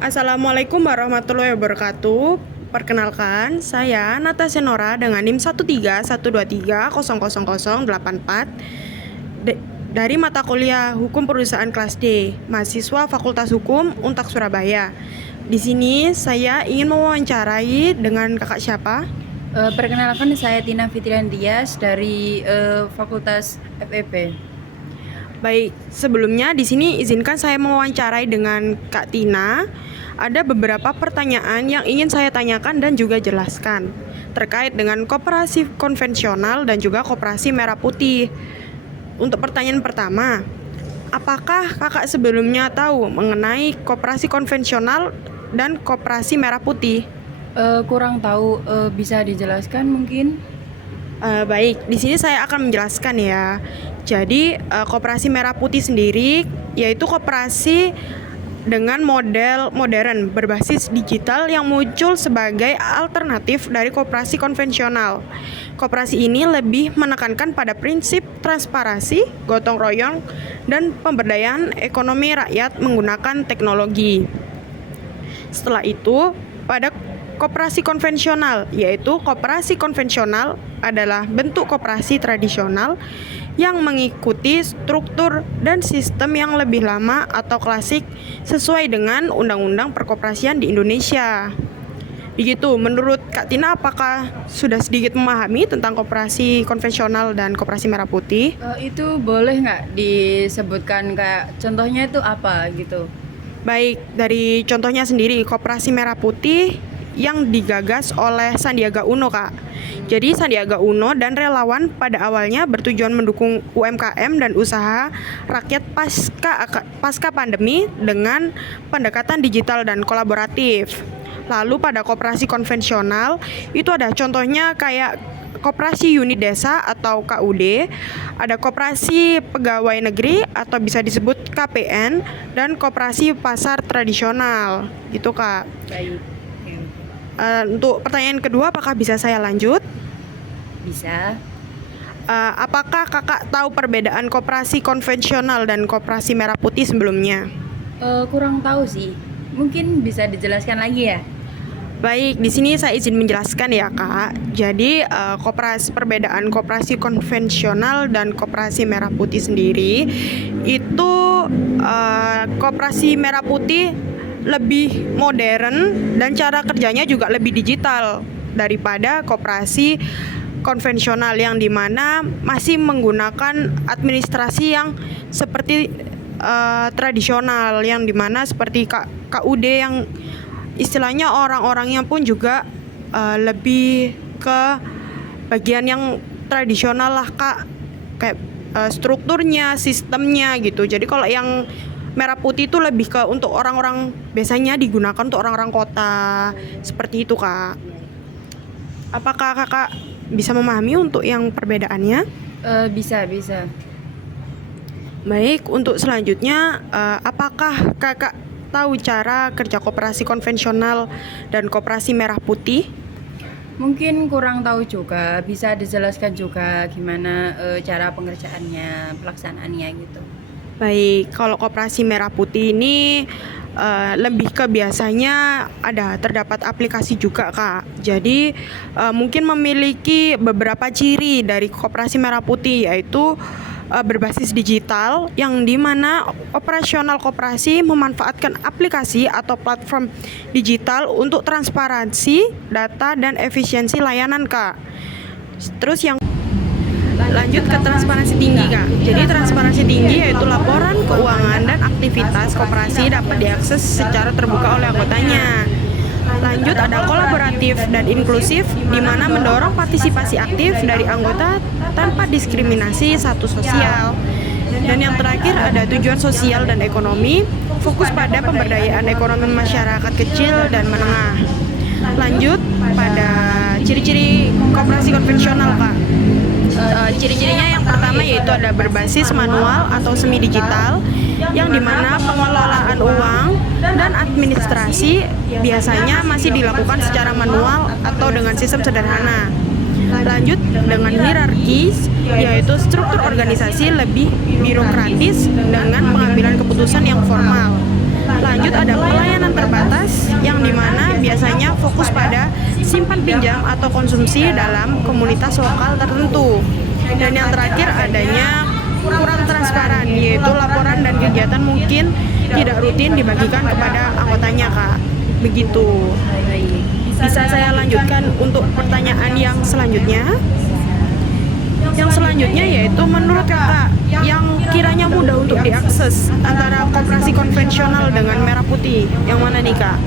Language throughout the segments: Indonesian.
Assalamualaikum warahmatullahi wabarakatuh. Perkenalkan, saya Natasha Nora dengan NIM 13123000084 dari mata kuliah Hukum Perusahaan kelas D, mahasiswa Fakultas Hukum Untak Surabaya. Di sini saya ingin mewawancarai dengan kakak siapa? Perkenalkan, saya Tina Fitrian Dias dari Fakultas FEB. Baik, sebelumnya di sini izinkan saya mewawancarai dengan Kak Tina. Ada beberapa pertanyaan yang ingin saya tanyakan dan juga jelaskan terkait dengan koperasi konvensional dan juga koperasi merah putih. Untuk pertanyaan pertama, apakah kakak sebelumnya tahu mengenai koperasi konvensional dan koperasi merah putih? Kurang tahu, bisa dijelaskan mungkin? Baik, di sini saya akan menjelaskan ya. Jadi, koperasi merah putih sendiri yaitu koperasi dengan model modern berbasis digital yang muncul sebagai alternatif dari koperasi konvensional. Koperasi ini lebih menekankan pada prinsip transparansi, gotong royong, dan pemberdayaan ekonomi rakyat menggunakan teknologi. Setelah itu, pada koperasi konvensional, yaitu koperasi konvensional adalah bentuk koperasi tradisional yang mengikuti struktur dan sistem yang lebih lama atau klasik sesuai dengan Undang-Undang Perkoperasian di Indonesia. Begitu, menurut Kak Tina, apakah sudah sedikit memahami tentang koperasi konvensional dan koperasi merah putih? Itu boleh nggak disebutkan kayak contohnya itu apa gitu? Baik, dari contohnya sendiri, koperasi merah putih yang digagas oleh Sandiaga Uno, Kak. Jadi Sandiaga Uno dan relawan pada awalnya bertujuan mendukung UMKM dan usaha rakyat pasca pandemi dengan pendekatan digital dan kolaboratif. Lalu pada koperasi konvensional itu ada contohnya kayak koperasi unit desa atau KUD, ada koperasi pegawai negeri atau bisa disebut KPN, dan koperasi pasar tradisional. Gitu, Kak. Baik. Untuk pertanyaan kedua, apakah bisa saya lanjut? Bisa. Apakah kakak tahu perbedaan koperasi konvensional dan koperasi merah putih sebelumnya? Kurang tahu sih. Mungkin bisa dijelaskan lagi ya? Baik, di sini saya izin menjelaskan ya, Kak. Jadi, perbedaan koperasi konvensional dan koperasi merah putih sendiri itu, koperasi merah putih lebih modern dan cara kerjanya juga lebih digital daripada koperasi konvensional yang dimana masih menggunakan administrasi yang seperti tradisional, yang dimana seperti KUD yang istilahnya orang-orangnya pun juga lebih ke bagian yang tradisional lah, Kak, kayak strukturnya, sistemnya gitu. Jadi kalau yang merah putih itu lebih ke untuk orang-orang, biasanya digunakan untuk orang-orang kota, seperti itu, Kak. Apakah kakak bisa memahami untuk yang perbedaannya? Bisa. Baik, untuk selanjutnya, apakah kakak tahu cara kerja koperasi konvensional dan koperasi merah putih? Mungkin kurang tahu juga, bisa dijelaskan juga gimana cara pengerjaannya, pelaksanaannya gitu. Baik, kalau koperasi merah putih ini lebih ke biasanya terdapat aplikasi juga, Kak. Jadi mungkin memiliki beberapa ciri dari koperasi merah putih, yaitu berbasis digital, yang dimana operasional koperasi memanfaatkan aplikasi atau platform digital untuk transparansi data dan efisiensi layanan, Kak. Terus yang lanjut ke transparansi tinggi, Kak. Jadi transparansi tinggi yaitu laporan keuangan dan aktivitas koperasi dapat diakses secara terbuka oleh anggotanya. Lanjut ada kolaboratif dan inklusif, di mana mendorong partisipasi aktif dari anggota tanpa diskriminasi status sosial. Dan yang terakhir ada tujuan sosial dan ekonomi, fokus pada pemberdayaan ekonomi masyarakat kecil dan menengah. Lanjut pada ciri-ciri koperasi konvensional, Kak. Ciri-cirinya yang pertama yaitu ada berbasis manual atau semi digital, yang dimana pengelolaan uang dan administrasi biasanya masih dilakukan secara manual atau dengan sistem sederhana. Lanjut dengan hierarkis, yaitu struktur organisasi lebih birokratis dengan pengambilan keputusan yang formal. Lanjut ada pelayanan terbatas yang dimana biasanya fokus pada simpan pinjam atau konsumsi dalam komunitas lokal tertentu. Dan yang terakhir adanya kurang transparan, yaitu laporan dan kegiatan mungkin tidak rutin dibagikan kepada anggotanya, Kak. Begitu. Baik. Bisa saya lanjutkan untuk pertanyaan yang selanjutnya? Yang selanjutnya yaitu menurut Kakak yang kiranya mudah untuk diakses antara koperasi konvensional dengan merah putih, yang mana nih, Kak?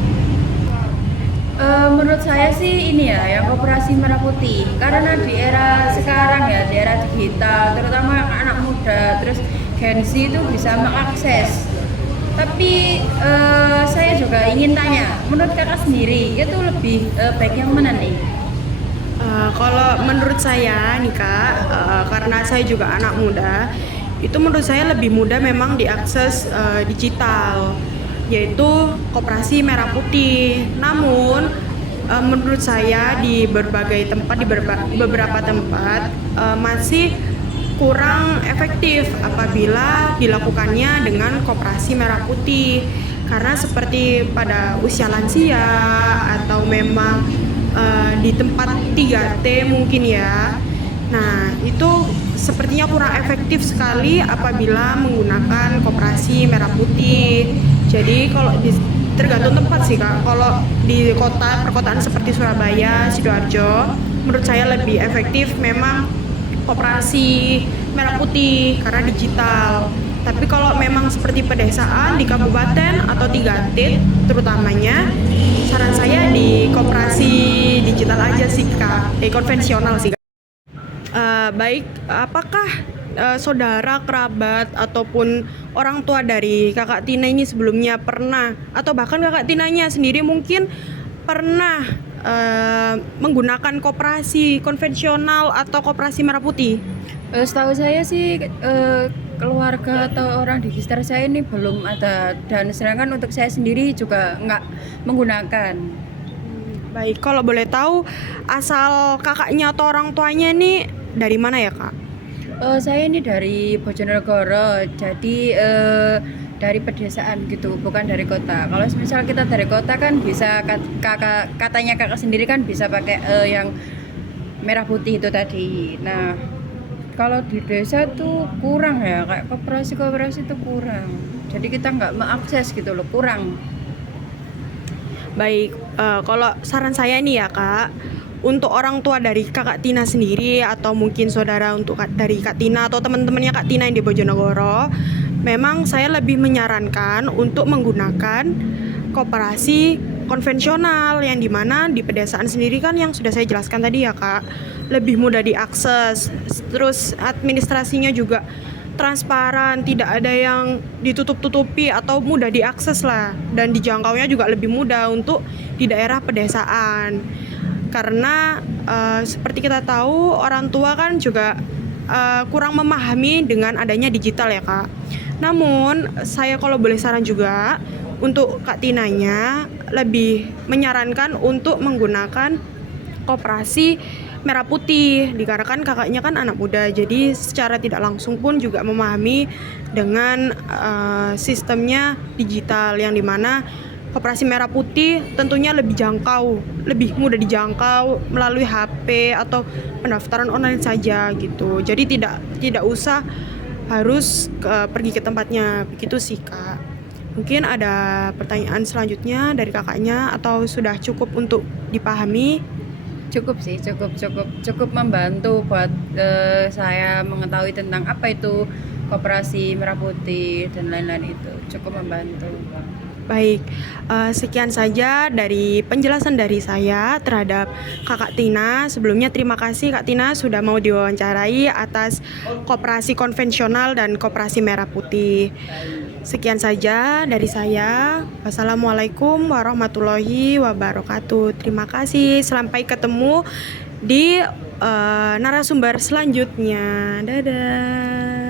Menurut saya sih ini ya, yang koperasi merah putih. Karena di era sekarang ya, di era digital, terutama anak muda, terus Gen Z itu bisa mengakses. Tapi saya juga ingin tanya, menurut kakak sendiri itu lebih baik yang mana nih? Kalau menurut saya nih, Kak, karena saya juga anak muda, itu menurut saya lebih mudah memang diakses digital, yaitu koperasi merah putih. Namun menurut saya di berbagai tempat, di beberapa tempat masih kurang efektif apabila dilakukannya dengan koperasi merah putih, karena seperti pada usia lansia atau memang di tempat 3T mungkin ya. Nah, itu sepertinya kurang efektif sekali apabila menggunakan koperasi merah putih. Jadi kalau tergantung tempat sih, Kak. Kalau di kota perkotaan seperti Surabaya, Sidoarjo, menurut saya lebih efektif memang koperasi merah putih karena digital. Tapi kalau memang seperti pedesaan di kabupaten atau 3T terutamanya, saran saya di koperasi digital aja sih, Kak. Konvensional sih, Kak. Baik, apakah saudara, kerabat, ataupun orang tua dari Kakak Tina ini sebelumnya pernah, atau bahkan Kakak Tinanya sendiri mungkin pernah menggunakan koperasi konvensional atau koperasi merah putih? Setahu saya sih keluarga atau orang di sekitar saya ini belum ada, dan sedangkan untuk saya sendiri juga nggak menggunakan. Baik, kalau boleh tahu asal kakaknya atau orang tuanya ini dari mana ya, Kak? Saya ini dari Bojonegoro, jadi dari pedesaan gitu, bukan dari kota. Kalau misal kita dari kota kan bisa katanya kakak sendiri kan bisa pakai yang merah putih itu tadi. Nah, kalau di desa tuh kurang ya, kayak koperasi itu kurang. Jadi kita nggak mengakses gitu loh, kurang. Baik, kalau saran saya nih ya, Kak, untuk orang tua dari Kakak Tina sendiri atau mungkin saudara dari Kak Tina atau teman-temannya Kak Tina yang di Bojonegoro, memang saya lebih menyarankan untuk menggunakan koperasi konvensional yang dimana di pedesaan sendiri kan yang sudah saya jelaskan tadi ya, Kak, lebih mudah diakses, terus administrasinya juga transparan, tidak ada yang ditutup-tutupi atau mudah diakses lah, dan dijangkaunya juga lebih mudah untuk di daerah pedesaan. Karena seperti kita tahu orang tua kan juga kurang memahami dengan adanya digital ya, Kak. Namun saya kalau boleh saran juga untuk Kak Tinanya lebih menyarankan untuk menggunakan koperasi merah putih, dikarenakan kakaknya kan anak muda, jadi secara tidak langsung pun juga memahami dengan sistemnya digital yang dimana koperasi merah putih tentunya lebih jangkau, lebih mudah dijangkau melalui HP atau pendaftaran online saja gitu. Jadi tidak usah harus pergi ke tempatnya, begitu sih, Kak. Mungkin ada pertanyaan selanjutnya dari kakaknya atau sudah cukup untuk dipahami? Cukup sih, cukup membantu buat saya mengetahui tentang apa itu koperasi merah putih dan lain-lain, itu cukup membantu. Baik, sekian saja dari penjelasan dari saya terhadap Kakak Tina. Sebelumnya terima kasih Kak Tina sudah mau diwawancarai atas koperasi konvensional dan koperasi merah putih. Sekian saja dari saya. Wassalamualaikum warahmatullahi wabarakatuh. Terima kasih. Sampai ketemu di narasumber selanjutnya. Dadah.